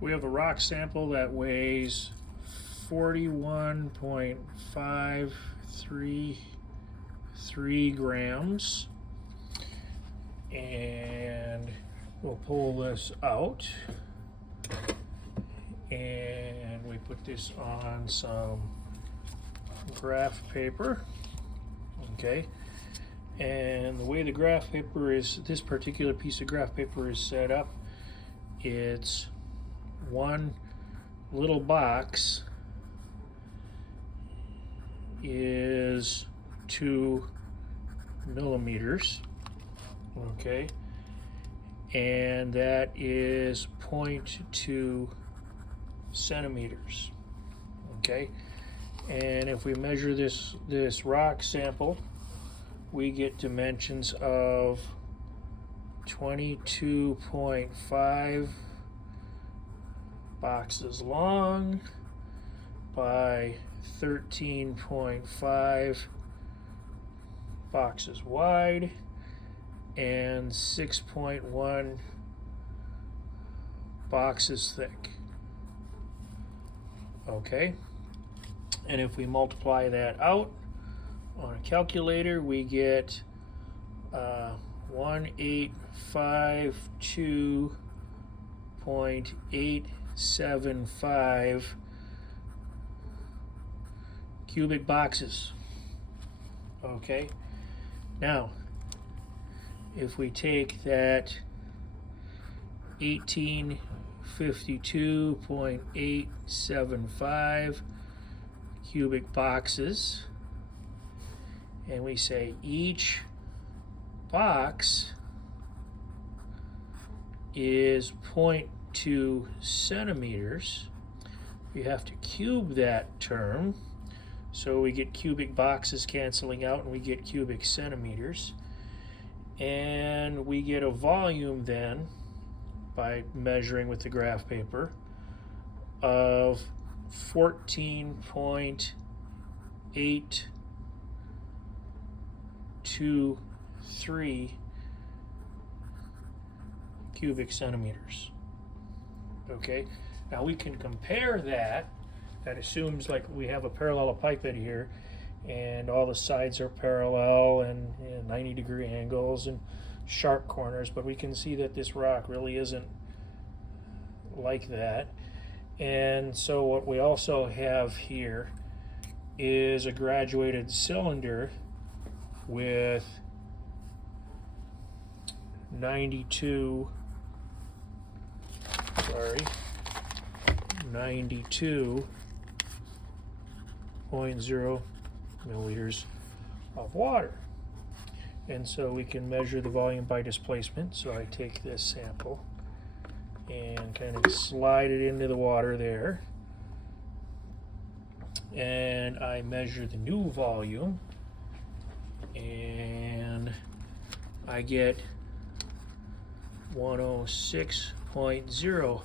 We have a rock sample that weighs 41.533 grams, and we'll pull this out and we put this on some graph paper. Okay, and the way the graph paper is, this particular piece of graph paper is set up, it's one little box is 2 millimeters, okay, and that is 0.2 centimeters, okay. And if we measure this rock sample, we get dimensions of 22.5 boxes long by 13.5 boxes wide and 6.1 boxes thick. Okay, and if we multiply that out on a calculator, we get 1852.875 cubic boxes. Okay, now if we take that 1852.875 cubic boxes, and we say each box is 0.2 centimeters, we have to cube that term, so we get cubic boxes canceling out and we get cubic centimeters, and we get a volume then by measuring with the graph paper of 14.823 cubic centimeters. Okay, now we can compare that. That assumes like we have a parallelepiped here and all the sides are parallel and 90-degree angles and sharp corners, but we can see that this rock really isn't like that. And so what we also have here is a graduated cylinder with 92 92.0 milliliters of water. And so we can measure the volume by displacement. So I take this sample and kind of slide it into the water there, and I measure the new volume, and I get 106.0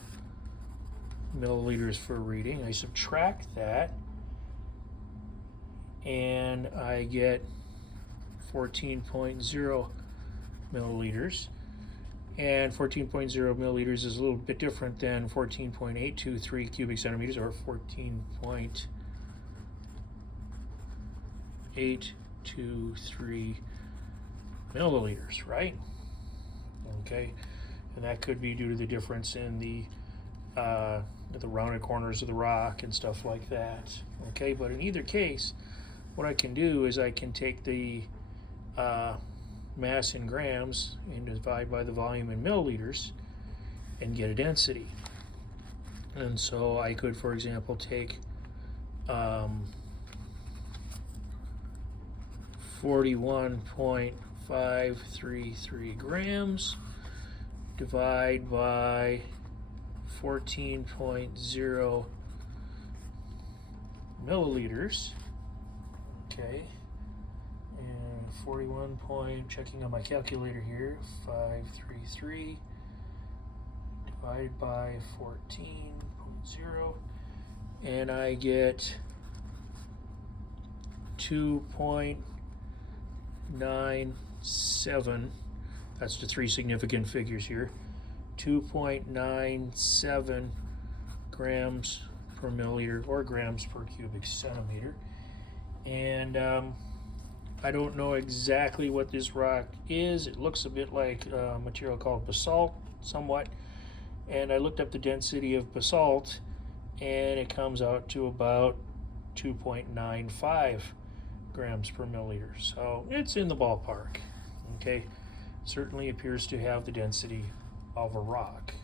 milliliters for reading. I subtract that and I get 14.0 milliliters. And 14.0 milliliters is a little bit different than 14.823 cubic centimeters or 14.823 milliliters, right? Okay, and that could be due to the difference in the rounded corners of the rock and stuff like that. Okay, but in either case, what I can do is I can take the mass in grams and divide by the volume in milliliters and get a density. And so I could, for example, take 41.533 grams, divide by 14.0 milliliters. Okay, and 41 point, checking on my calculator here, 533 divided by 14.0, and I get 2.97. That's the three significant figures here. 2.97 grams per milliliter or grams per cubic centimeter. And I don't know exactly what this rock is. It looks a bit like a material called basalt, somewhat. And I looked up the density of basalt, and it comes out to about 2.95 grams per milliliter. So it's in the ballpark. Okay, certainly appears to have the density of a rock.